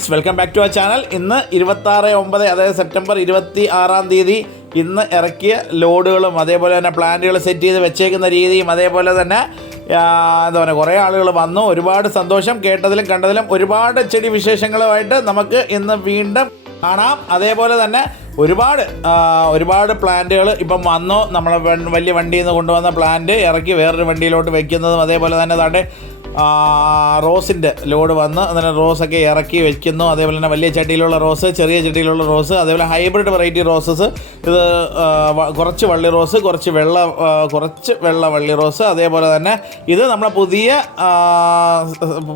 Friends, welcome back to our channel. ഇന്ന് 26/9, അതായത് September 26 ഇന്ന് ഇറക്കിയ ലോഡുകളും അതേപോലെ തന്നെ പ്ലാന്റുകൾ സെറ്റ് ചെയ്ത് വെച്ചേക്കുന്ന രീതിയും അതേപോലെ തന്നെ എന്താ പറയുക, കുറേ ആളുകൾ വന്നു. ഒരുപാട് സന്തോഷം. കേട്ടതിലും കണ്ടതിലും ഒരുപാട് ചെടി വിശേഷങ്ങളുമായിട്ട് നമുക്ക് ഇന്ന് വീണ്ടും കാണാം. അതേപോലെ തന്നെ ഒരുപാട് പ്ലാന്റുകൾ ഇപ്പം വന്നു. നമ്മളെ വലിയ വണ്ടിയിൽ നിന്ന് കൊണ്ടുവന്ന പ്ലാന്റ് ഇറക്കി വേറൊരു വണ്ടിയിലോട്ട് വെക്കുന്നതും അതേപോലെ തന്നെ താണ്ടെ റോസിൻ്റെ ലോഡ് വന്ന് അതിന് റോസൊക്കെ ഇറക്കി വെക്കുന്നു. അതേപോലെ തന്നെ വലിയ ചട്ടിയിലുള്ള റോസ്, ചെറിയ ചട്ടിയിലുള്ള റോസ്, അതേപോലെ ഹൈബ്രിഡ് വെറൈറ്റി റോസസ്. ഇത് കുറച്ച് വള്ളി റോസ്, കുറച്ച് വെള്ള വള്ളി റോസ്. അതേപോലെ തന്നെ ഇത് നമ്മളെ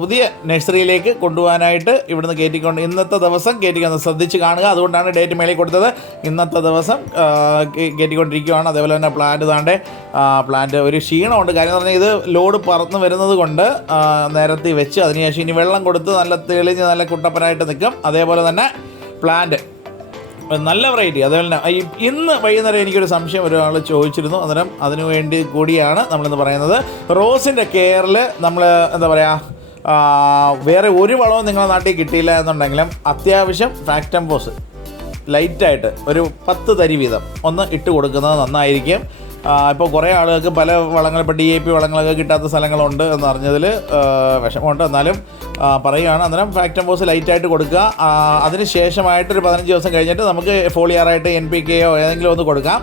പുതിയ നഴ്സറിയിലേക്ക് കൊണ്ടുപോകാനായിട്ട് ഇവിടുന്ന് ഇന്നത്തെ ദിവസം കയറ്റിക്കൊണ്ട് ശ്രദ്ധിച്ച് കാണുക. അതുകൊണ്ടാണ് ഡേറ്റ് മേളിൽ കൊടുത്തത്. ഇന്നത്തെ ദിവസം കയറ്റിക്കൊണ്ടിരിക്കുകയാണ്. അതേപോലെ തന്നെ പ്ലാന്റ് ഒരു ക്ഷീണമുണ്ട്. കാര്യം എന്ന് പറഞ്ഞാൽ ഇത് ലോഡ് പറന്ന് വരുന്നത് കൊണ്ട് നിരത്തി വെച്ച് അതിനുശേഷം ഇനി വെള്ളം കൊടുത്ത് നല്ല തെളിഞ്ഞ് നല്ല കുട്ടപ്പനായിട്ട് നിൽക്കും. അതേപോലെ തന്നെ പ്ലാന്റ് നല്ല വെറൈറ്റി. അതേപോലെ തന്നെ ഇന്ന് വൈകുന്നേരം എനിക്കൊരു സംശയം ഒരാൾ ചോദിച്ചിരുന്നു. അന്നേരം അതിനു വേണ്ടി കൂടിയാണ് നമ്മളിന്ന് പറയുന്നത്. റോസിൻ്റെ കെയറിൽ നമ്മൾ എന്താ പറയുക, വേറെ ഒരു വളവും നിങ്ങളുടെ നാട്ടിൽ കിട്ടിയില്ല എന്നുണ്ടെങ്കിലും അത്യാവശ്യം ഫാക്ടംഫോസ് ലൈറ്റായിട്ട് ഒരു 10 തരി വീതം ഒന്ന് ഇട്ട് കൊടുക്കുന്നത് നന്നായിരിക്കും. ഇപ്പോൾ കുറേ ആളുകൾക്ക് പല വളങ്ങൾ, ഇപ്പോൾ DAP വളങ്ങളൊക്കെ കിട്ടാത്ത സ്ഥലങ്ങളുണ്ട് എന്നറിഞ്ഞതിൽ വിഷമമുണ്ട്. എന്നാലും പറയുകയാണ്. അന്നേരം ഫാക്ടംഫോസ് ലൈറ്റായിട്ട് കൊടുക്കുക. അതിന് ശേഷമായിട്ടൊരു 15 ദിവസം കഴിഞ്ഞിട്ട് നമുക്ക് ഫോളിയറായിട്ട് NPKയോ ഏതെങ്കിലും ഒന്ന് കൊടുക്കാം.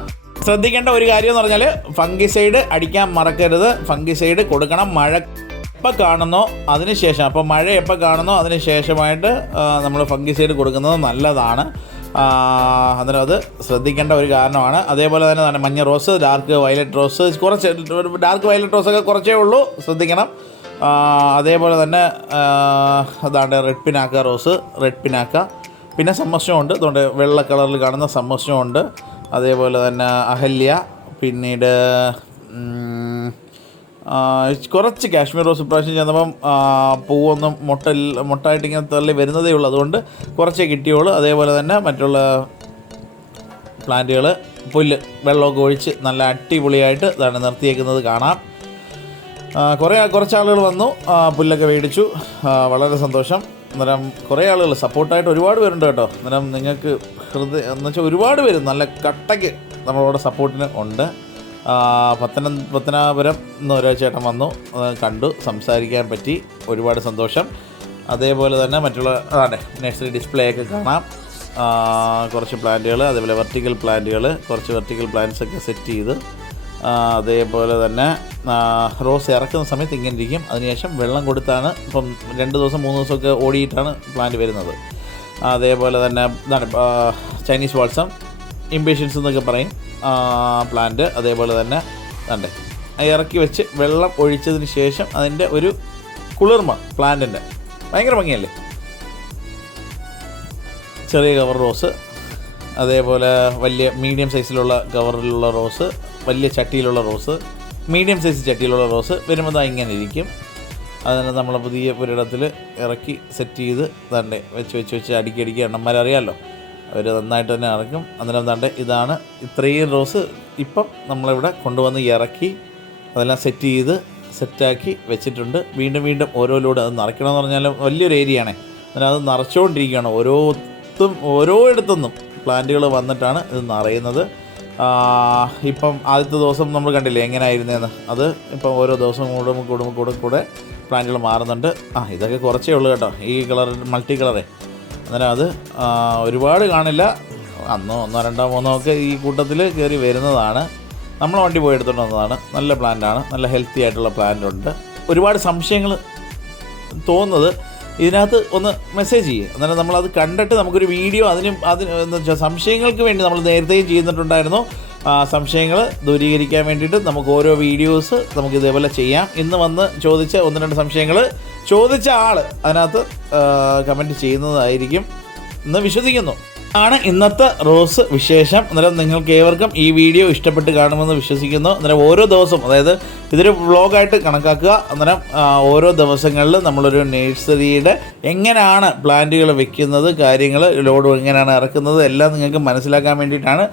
ശ്രദ്ധിക്കേണ്ട ഒരു കാര്യം എന്ന് പറഞ്ഞാൽ ഫംഗിസൈഡ് അടിക്കാൻ മറക്കരുത്. ഫംഗിസൈഡ് കൊടുക്കണം മഴ എപ്പോൾ കാണുന്നോ അതിന് ശേഷം. അപ്പോൾ മഴ എപ്പോൾ കാണുന്നോ അതിന് ശേഷമായിട്ട് നമ്മൾ ഫംഗിസൈഡ് കൊടുക്കുന്നത് നല്ലതാണ്. അന്നേരം അത് ശ്രദ്ധിക്കേണ്ട ഒരു കാരണമാണ്. അതേപോലെ തന്നെ മഞ്ഞ rose, dark violet rose, dark violet റോസൊക്കെ കുറച്ചേ ഉള്ളൂ, ശ്രദ്ധിക്കണം. അതേപോലെ തന്നെ അതാണ്ട് റെഡ് പിനാക്ക, പിന്നെ സമ്മർശമുണ്ട്. അതുകൊണ്ട് വെള്ള കളറിൽ കാണുന്ന സമ്മർശമുണ്ട്. അതേപോലെ തന്നെ അഹല്യ, പിന്നീട് കുറച്ച് കാശ്മീർ റോസ് ഇപ്രാവശ്യം ചെന്നപ്പം പൂവൊന്നും മൊട്ടായിട്ട് ഇങ്ങനെ തള്ളി വരുന്നതേ ഉള്ളൂ. അതുകൊണ്ട് കുറച്ചേ കിട്ടിയുള്ളൂ. അതേപോലെ തന്നെ മറ്റുള്ള പ്ലാന്റുകൾ വെള്ളമൊക്കെ ഒഴിച്ച് നല്ല അടിപൊളിയായിട്ട് ഇതാണ് നിർത്തിയേക്കുന്നത് കാണാം. കുറച്ച് ആളുകൾ വന്നു, പുല്ലൊക്കെ മേടിച്ചു. വളരെ സന്തോഷം. അന്നേരം കുറേ ആളുകൾ സപ്പോർട്ടായിട്ട് ഒരുപാട് പേരുണ്ട് കേട്ടോ. അന്നേരം നിങ്ങൾക്ക് എന്ന് വെച്ചാൽ ഒരുപാട് പേര് നല്ല കട്ടയ്ക്ക് നമ്മളോട് സപ്പോർട്ടിന് ഉണ്ട്. പത്തനാപുരം നിന്ന് ഓരോ ചേട്ടൻ വന്നു, കണ്ടു, സംസാരിക്കാൻ പറ്റി. ഒരുപാട് സന്തോഷം. അതേപോലെ തന്നെ മറ്റുള്ള നഴ്സറി ഡിസ്പ്ലേ ഒക്കെ കാണാം. കുറച്ച് പ്ലാന്റുകൾ, അതേപോലെ വെർട്ടിക്കൽ പ്ലാന്റ്സൊക്കെ സെറ്റ് ചെയ്ത്. അതേപോലെ തന്നെ റോസ് ഇറക്കുന്ന സമയത്ത് ഇങ്ങനെ ഇരിക്കും. അതിനുശേഷം വെള്ളം കൊടുത്താണ് ഇപ്പം 2 ദിവസം 3 ദിവസമൊക്കെ ഓടിയിട്ടാണ് പ്ലാന്റ് വരുന്നത്. അതേപോലെ തന്നെ ചൈനീസ് വാൾസം, ഇംപേഷ്യൻസ് എന്നൊക്കെ പറയും പ്ലാന്റ്. അതേപോലെ തന്നെ ഇറക്കി വെച്ച് വെള്ളം ഒഴിച്ചതിന് ശേഷം അതിൻ്റെ ഒരു കുളിർമ പ്ലാന്റിൻ്റെ ഭയങ്കര ഭംഗിയല്ലേ. ചെറിയ കവർ റോസ്, അതേപോലെ വലിയ മീഡിയം സൈസിലുള്ള കവറിലുള്ള റോസ്, വലിയ ചട്ടിയിലുള്ള റോസ്, മീഡിയം സൈസ് ചട്ടിയിലുള്ള റോസ് വരുമ്പോൾ ഇങ്ങനെ ഇരിക്കും. അതിന് നമ്മൾ പുതിയ ഒരിടത്തിൽ ഇറക്കി സെറ്റ് ചെയ്ത് വെച്ച് അടുക്കി എണ്ണന്മാരറിയാമല്ലോ, അവർ നന്നായിട്ട് തന്നെ ഇറക്കും. അന്നേരം ഇതാണ് ഇത്രയും റോസ് ഇപ്പം നമ്മളിവിടെ കൊണ്ടുവന്ന് ഇറക്കി അതെല്ലാം സെറ്റാക്കി വെച്ചിട്ടുണ്ട്. വീണ്ടും ഓരോ ലോഡ് അത് നിറയ്ക്കണമെന്ന് പറഞ്ഞാൽ വലിയൊരു ഏരിയയാണ്. അന്നേരം അത് നിറച്ചുകൊണ്ടിരിക്കുകയാണ്. ഓരോയിടത്തുനിന്നും പ്ലാന്റുകൾ വന്നിട്ടാണ് ഇത് നിറയുന്നത്. ഇപ്പം ആദ്യത്തെ ദിവസം നമ്മൾ കണ്ടില്ലേ എങ്ങനെയായിരുന്നതെന്ന്. അത് ഇപ്പം ഓരോ ദിവസം കൂടെ പ്ലാന്റുകൾ മാറുന്നുണ്ട്. ഇതൊക്കെ കുറച്ചേ ഉള്ളൂ കേട്ടോ, ഈ മൾട്ടി കളറേ. അന്നേരം അത് ഒരുപാട് കാണില്ല. ഒന്നോ 2 ഒക്കെ ഈ കൂട്ടത്തിൽ കയറി വരുന്നതാണ്. നമ്മൾ വണ്ടി പോയി എടുത്തുകൊണ്ട് വന്നതാണ്. നല്ല പ്ലാന്റാണ്, നല്ല ഹെൽത്തി ആയിട്ടുള്ള പ്ലാന്റ് ഉണ്ട്. ഒരുപാട് സംശയങ്ങൾ തോന്നുന്നത് ഇതിനകത്ത് ഒന്ന് മെസ്സേജ് ചെയ്യും. അന്നേരം നമ്മളത് കണ്ടിട്ട് നമുക്കൊരു വീഡിയോ എന്ന് വെച്ചാൽ സംശയങ്ങൾക്ക് വേണ്ടി നമ്മൾ നേരത്തെയും ചെയ്യുന്നിട്ടുണ്ടായിരുന്നു. സംശയങ്ങൾ ദൂരീകരിക്കാൻ വേണ്ടിയിട്ട് നമുക്ക് ഓരോ വീഡിയോസ് നമുക്ക് ഇതേപോലെ ചെയ്യാം. ഇന്ന് വന്ന് ചോദിച്ച 1-2 സംശയങ്ങൾ ചോദിച്ച ആൾ അതിനകത്ത് കമൻറ്റ് ചെയ്യുന്നതായിരിക്കും എന്ന് വിശ്വസിക്കുന്നു. ആണ് ഇന്നത്തെ റോസ് വിശേഷം. അന്നേരം നിങ്ങൾക്ക് ഏവർക്കും ഈ വീഡിയോ ഇഷ്ടപ്പെട്ട് കാണുമെന്ന് വിശ്വസിക്കുന്നു. അന്നേരം ഓരോ ദിവസവും, അതായത് ഇതൊരു വ്ളോഗായിട്ട് കണക്കാക്കുക. അന്നേരം ഓരോ ദിവസങ്ങളിൽ നമ്മളൊരു നഴ്സറിയുടെ എങ്ങനെയാണ് പ്ലാന്റുകൾ വെക്കുന്നത്, കാര്യങ്ങൾ ലോഡ് എങ്ങനെയാണ് ഇറക്കുന്നത് എല്ലാം നിങ്ങൾക്ക് മനസ്സിലാക്കാൻ വേണ്ടിയിട്ടാണ്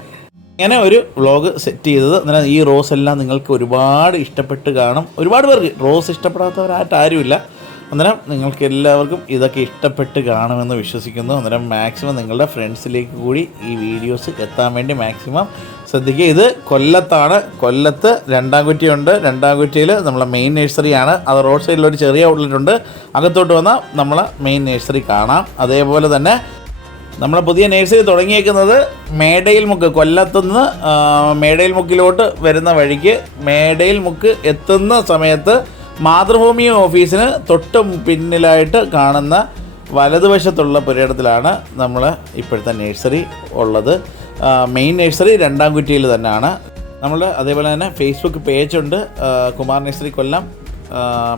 ഇങ്ങനെ ഒരു വ്ളോഗ് സെറ്റ് ചെയ്തത്. അന്നേരം ഈ റോസ് എല്ലാം നിങ്ങൾക്ക് ഒരുപാട് ഇഷ്ടപ്പെട്ട് കാണും. ഒരുപാട് പേർക്ക് റോസ് ഇഷ്ടപ്പെടാത്തവരായിട്ട് ആരുമില്ല. അന്നേരം നിങ്ങൾക്ക് എല്ലാവർക്കും ഇതൊക്കെ ഇഷ്ടപ്പെട്ട് കാണുമെന്ന് വിശ്വസിക്കുന്നു. അന്നേരം മാക്സിമം നിങ്ങളുടെ ഫ്രണ്ട്സിലേക്ക് കൂടി ഈ വീഡിയോസ് എത്താൻ വേണ്ടി മാക്സിമം ശ്രദ്ധിക്കുക. ഇത് കൊല്ലത്താണ്. കൊല്ലത്ത് രണ്ടാംകുറ്റിയുണ്ട്. രണ്ടാംകുറ്റിയിൽ നമ്മളെ മെയിൻ നഴ്സറിയാണ്. അത് റോഡ് സൈഡിലൊരു ചെറിയ ഔട്ട്ലെറ്റുണ്ട്. അകത്തോട്ട് വന്നാൽ നമ്മളെ മെയിൻ നഴ്സറി കാണാം. അതേപോലെ തന്നെ നമ്മളെ പുതിയ നഴ്സറി തുടങ്ങിയേക്കുന്നത് മേടയിൽ മുക്ക്, കൊല്ലത്തുനിന്ന് മേടയിൽ മുക്കിലോട്ട് വരുന്ന വഴിക്ക് മേടയിൽ മുക്ക് എത്തുന്ന സമയത്ത് മാതൃഭൂമി ഓഫീസിന് തൊട്ട് പിന്നിലായിട്ട് കാണുന്ന വലതുവശത്തുള്ള പുരയിടത്തിലാണ് നമ്മൾ ഇപ്പോഴത്തെ നഴ്സറി ഉള്ളത്. മെയിൻ നഴ്സറി രണ്ടാംകുറ്റിയിൽ തന്നെയാണ്. നമ്മൾ അതേപോലെ തന്നെ ഫേസ്ബുക്ക് പേജുണ്ട്, കുമാർ നഴ്സറി കൊല്ലം.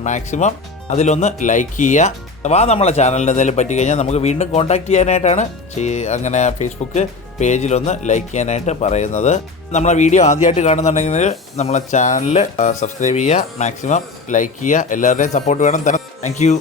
മാക്സിമം അതിലൊന്ന് ലൈക്ക് ചെയ്യുക. അഥവാ നമ്മളെ ചാനലിന് എന്തെങ്കിലും പറ്റി കഴിഞ്ഞാൽ നമുക്ക് വീണ്ടും കോൺടാക്റ്റ് ചെയ്യാനായിട്ടാണ് അങ്ങനെ ഫേസ്ബുക്ക് പേജിലൊന്ന് ലൈക്ക് ചെയ്യാനായിട്ട് പറയുന്നത്. നമ്മളെ വീഡിയോ ആദ്യമായിട്ട് കാണുന്നുണ്ടെങ്കിൽ നമ്മളെ ചാനൽ സബ്സ്ക്രൈബ് ചെയ്യുക, മാക്സിമം ലൈക്ക് ചെയ്യുക. എല്ലാവരുടെയും സപ്പോർട്ട് വേണം. Thank you.